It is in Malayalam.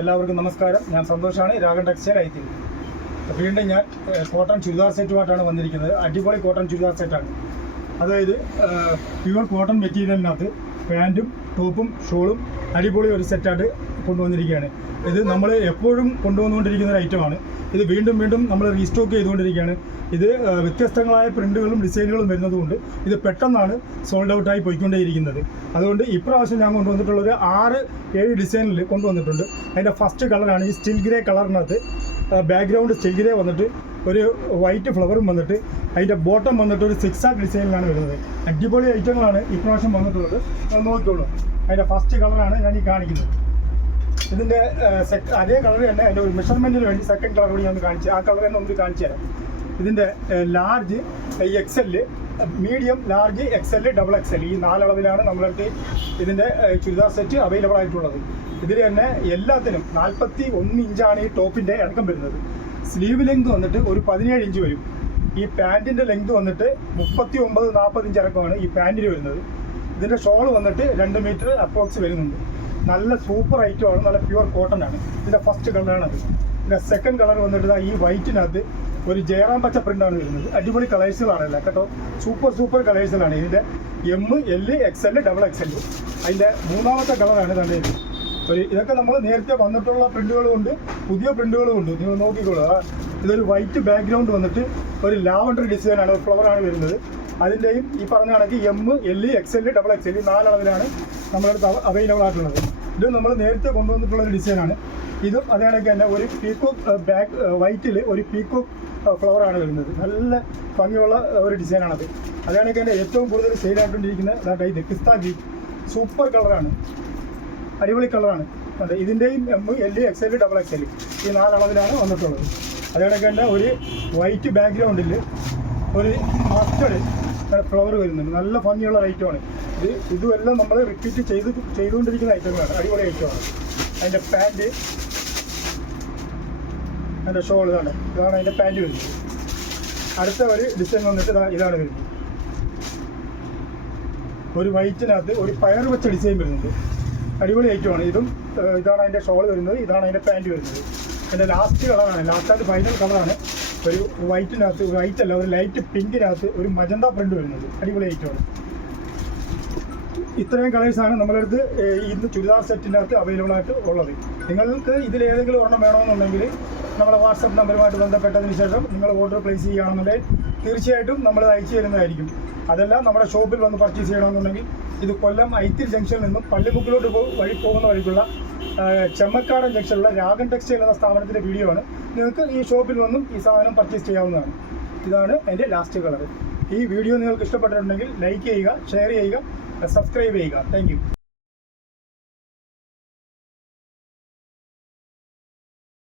എല്ലാവർക്കും നമസ്കാരം. ഞാൻ സന്തോഷാണ്, രാഗൻ ടെക്സ്റ്റൈൽ ഐത്തിൽ. വീണ്ടും ഞാൻ കോട്ടൺ ചുരിദാർ സെറ്റുമായിട്ടാണ് വന്നിരിക്കുന്നത്. അടിപൊളി കോട്ടൺ ചുരിദാർ സെറ്റാണ്. അതായത് പ്യുവർ കോട്ടൺ മെറ്റീരിയലിനകത്ത് പാൻറ്റും ടോപ്പും ഷോളും അടിപൊളി ഒരു സെറ്റായിട്ട് കൊണ്ടുവന്നിരിക്കുകയാണ്. ഇത് നമ്മൾ എപ്പോഴും കൊണ്ടുവന്നുകൊണ്ടിരിക്കുന്ന ഒരു ഐറ്റമാണ്. ഇത് വീണ്ടും വീണ്ടും നമ്മൾ റീസ്റ്റോക്ക് ചെയ്തുകൊണ്ടിരിക്കുകയാണ്. ഇത് വ്യത്യസ്തങ്ങളായ പ്രിൻറ്റുകളും ഡിസൈനുകളും വരുന്നതുകൊണ്ട് ഇത് പെട്ടെന്നാണ് സോൾഡ് ഔട്ടായി പോയിക്കൊണ്ടേയിരിക്കുന്നത്. അതുകൊണ്ട് ഇപ്രാവശ്യം ഞാൻ കൊണ്ടുവന്നിട്ടുള്ളൊരു 6-7 ഡിസൈനിൽ കൊണ്ടുവന്നിട്ടുണ്ട്. അതിൻ്റെ ഫസ്റ്റ് കളറാണ് ഈ സ്റ്റിൽ ഗ്രേ കളറിനകത്ത് ബാക്ക്ഗ്രൗണ്ട് സ്റ്റിൽ ഗ്രേ വന്നിട്ട് ഒരു വൈറ്റ് ഫ്ലവറും വന്നിട്ട് അതിൻ്റെ ബോട്ടം വന്നിട്ട് ഒരു സിക്സാക്ക് ഡിസൈനിലാണ് വരുന്നത്. അടിപൊളി ഐറ്റങ്ങളാണ് ഇപ്രാവശ്യം വന്നിട്ടുള്ളത്. നോക്കിക്കോളൂ, അതിൻ്റെ ഫസ്റ്റ് കളറാണ് ഞാൻ ഈ കാണിക്കുന്നത്. ഇതിൻ്റെ അതേ കളർ തന്നെ അതിൻ്റെ ഒരു മെഷർമെൻറ്റിന് വേണ്ടി സെക്കൻഡ് കളർ കൂടി ഞാൻ കാണിച്ചു. ആ കളർ തന്നെ ഒന്ന് കാണിച്ചു തരാം. ഇതിൻ്റെ large, XL, medium, large, XL, XXL ഈ 4 അളവിലാണ് നമ്മളടുത്ത് ഇതിൻ്റെ ചുരിദാർ സെറ്റ് അവൈലബിൾ ആയിട്ടുള്ളത്. ഇതിൽ തന്നെ എല്ലാത്തിനും 41 ഇഞ്ചാണ് ഈ ടോപ്പിൻ്റെ ഇറക്കം വരുന്നത്. സ്ലീവ് ലെങ്ത് വന്നിട്ട് ഒരു 17 ഇഞ്ച് വരും. ഈ പാൻറ്റിൻ്റെ ലെങ്ത് വന്നിട്ട് 39-40 ഇഞ്ച് ഇറക്കമാണ് ഈ പാൻറ്റിന് വരുന്നത്. ഇതിൻ്റെ ഷോൾ വന്നിട്ട് 2 മീറ്റർ അപ്രോക്സ് വരുന്നുണ്ട്. നല്ല സൂപ്പർ ഐറ്റമാണ്, നല്ല പ്യുവർ കോട്ടൺ ആണ്. ഇതിൻ്റെ ഫസ്റ്റ് കളറാണത്. പിന്നെ സെക്കൻഡ് കളർ വന്നിട്ട് ഈ വൈറ്റിനകത്ത് ഒരു ജയറാം പച്ച പ്രിൻ്റാണ് വരുന്നത്. അടിപൊളി കളേഴ്സുകളാണല്ലോ കേട്ടോ, സൂപ്പർ കളേഴ്സിലാണ്. ഇതിൻ്റെ M, L, XL, XXL. അതിൻ്റെ മൂന്നാമത്തെ കളറാണ് തന്നെ ഇത്. ഇതൊക്കെ നമ്മൾ നേരത്തെ വന്നിട്ടുള്ള പ്രിൻ്റുകളും ഉണ്ട്, പുതിയ പ്രിൻ്റുകളും ഉണ്ട്. നിങ്ങൾ നോക്കിക്കോളൂ. ഇതൊരു വൈറ്റ് ബാക്ക്ഗ്രൗണ്ട് വന്നിട്ട് ഒരു ലാവണ്ടർ ഡിസൈനാണ്, ഒരു ഫ്ലവറാണ് വരുന്നത്. അതിൻ്റെയും ഈ പറഞ്ഞ കണക്ക് M, L, XL, XXL ഈ 4 അളവിലാണ് നമ്മളടുത്ത് അവൈലബിൾ ആയിട്ടുള്ളത്. ഇത് നമ്മൾ നേരത്തെ കൊണ്ടുവന്നിട്ടുള്ള ഒരു ഡിസൈനാണ്. ഇതും അതേ കണക്ക് തന്നെ ഒരു പീക്കോക്ക് വൈറ്റിൽ ഒരു പീക്കോക്ക് ഫ്ലവറാണ് വരുന്നത്. നല്ല ഭംഗിയുള്ള ഒരു ഡിസൈനാണത്. അതേ കണക്ക് തന്നെ ഏറ്റവും കൂടുതൽ സെയിലായിട്ടുകൊണ്ടിരിക്കുന്ന ഇത് പിസ്ത ഗ്രീൻ, സൂപ്പർ കളറാണ്, അടിപൊളി കളറാണ്. അതെ, ഇതിൻ്റെയും M, L, XL, XXL ഈ 4 അളവിലാണ് വന്നിട്ടുള്ളത്. അതേ കണക്ക് തന്നെ ഒരു വൈറ്റ് ബാക്ക്ഗ്രൗണ്ടിൽ ഒരു മസ്റ്റർഡ് ഫ്ലവർ വരുന്നുണ്ട്. നല്ല ഭംഗിയുള്ള ഐറ്റമാണ്. ഇതുമെല്ലാം നമ്മൾ റിപ്പീറ്റ് ചെയ്തുകൊണ്ടിരിക്കുന്ന ഐറ്റങ്ങളാണ്. അടിപൊളി ഐറ്റമാണ്. അതിൻ്റെ പാൻറ്റ്, അതിൻ്റെ ഷോൾ ഇതാണ് അതിൻ്റെ പാൻറ്റ് വരുന്നത്. അടുത്ത ഒരു ഡിസൈൻ വന്നിട്ട് ഇതാണ് വരുന്നത്. ഒരു വൈറ്റിനകത്ത് ഒരു പയർ വെച്ച ഡിസൈൻ വരുന്നുണ്ട്. അടിപൊളി ഐറ്റമാണ്. ഇതാണ് അതിൻ്റെ ഷോൾ വരുന്നത്, ഇതാണ് അതിൻ്റെ പാൻറ്റ് വരുന്നത്. അതിൻ്റെ ലാസ്റ്റ് കളറാണ്, ലാസ്റ്റ് ഫൈനൽ കളറാണ്. ഒരു വൈറ്റിനകത്ത്, വൈറ്റല്ല, ഒരു ലൈറ്റ് പിങ്കിനകത്ത് ഒരു മജന്ത പ്രിൻ്റ് വരുന്നത്. അടിപൊളി ഐറ്റമാണ്. ഇത്രയും കളേഴ്സാണ് നമ്മളടുത്ത് ഇന്ന് ചുരിദാർ സെറ്റിനകത്ത് അവൈലബിൾ ആയിട്ട് ഉള്ളത്. നിങ്ങൾക്ക് ഇതിലേതെങ്കിലും ഒരെണ്ണം വേണമെന്നുണ്ടെങ്കിൽ നമ്മളെ വാട്സപ്പ് നമ്പറുമായിട്ട് ബന്ധപ്പെട്ടതിന് ശേഷം നിങ്ങൾ ഓർഡർ പ്ലേസ് ചെയ്യുകയാണെന്നുണ്ടെങ്കിൽ തീർച്ചയായിട്ടും നമ്മൾ അയച്ചു തരുന്നതായിരിക്കും. അതെല്ലാം നമ്മുടെ ഷോപ്പിൽ വന്ന് പർച്ചേസ് ചെയ്യണമെന്നുണ്ടെങ്കിൽ ഇത് കൊല്ലം ഐത്തിൽ ജംഗ്ഷനിൽ നിന്നും പള്ളിമുക്കിലോട്ട് പോകുന്ന വഴിക്കുള്ള ചെമ്മക്കാടൻ ജംഗ്ഷനിലുള്ള രാഗൻ ടെക്സ്റ്റൈൽ എന്ന സ്ഥാപനത്തിൻ്റെ വീഡിയോ ആണ്. നിങ്ങൾക്ക് ഈ ഷോപ്പിൽ വന്നും ഈ സാധനം പർച്ചേസ് ചെയ്യാവുന്നതാണ്. ഇതാണ് എൻ്റെ ലാസ്റ്റ് കളർ. ഈ വീഡിയോ നിങ്ങൾക്ക് ഇഷ്ടപ്പെട്ടിട്ടുണ്ടെങ്കിൽ ലൈക്ക് ചെയ്യുക, ഷെയർ ചെയ്യുക, സബ്സ്ക്രൈബ് ചെയ്യുക. Thank you.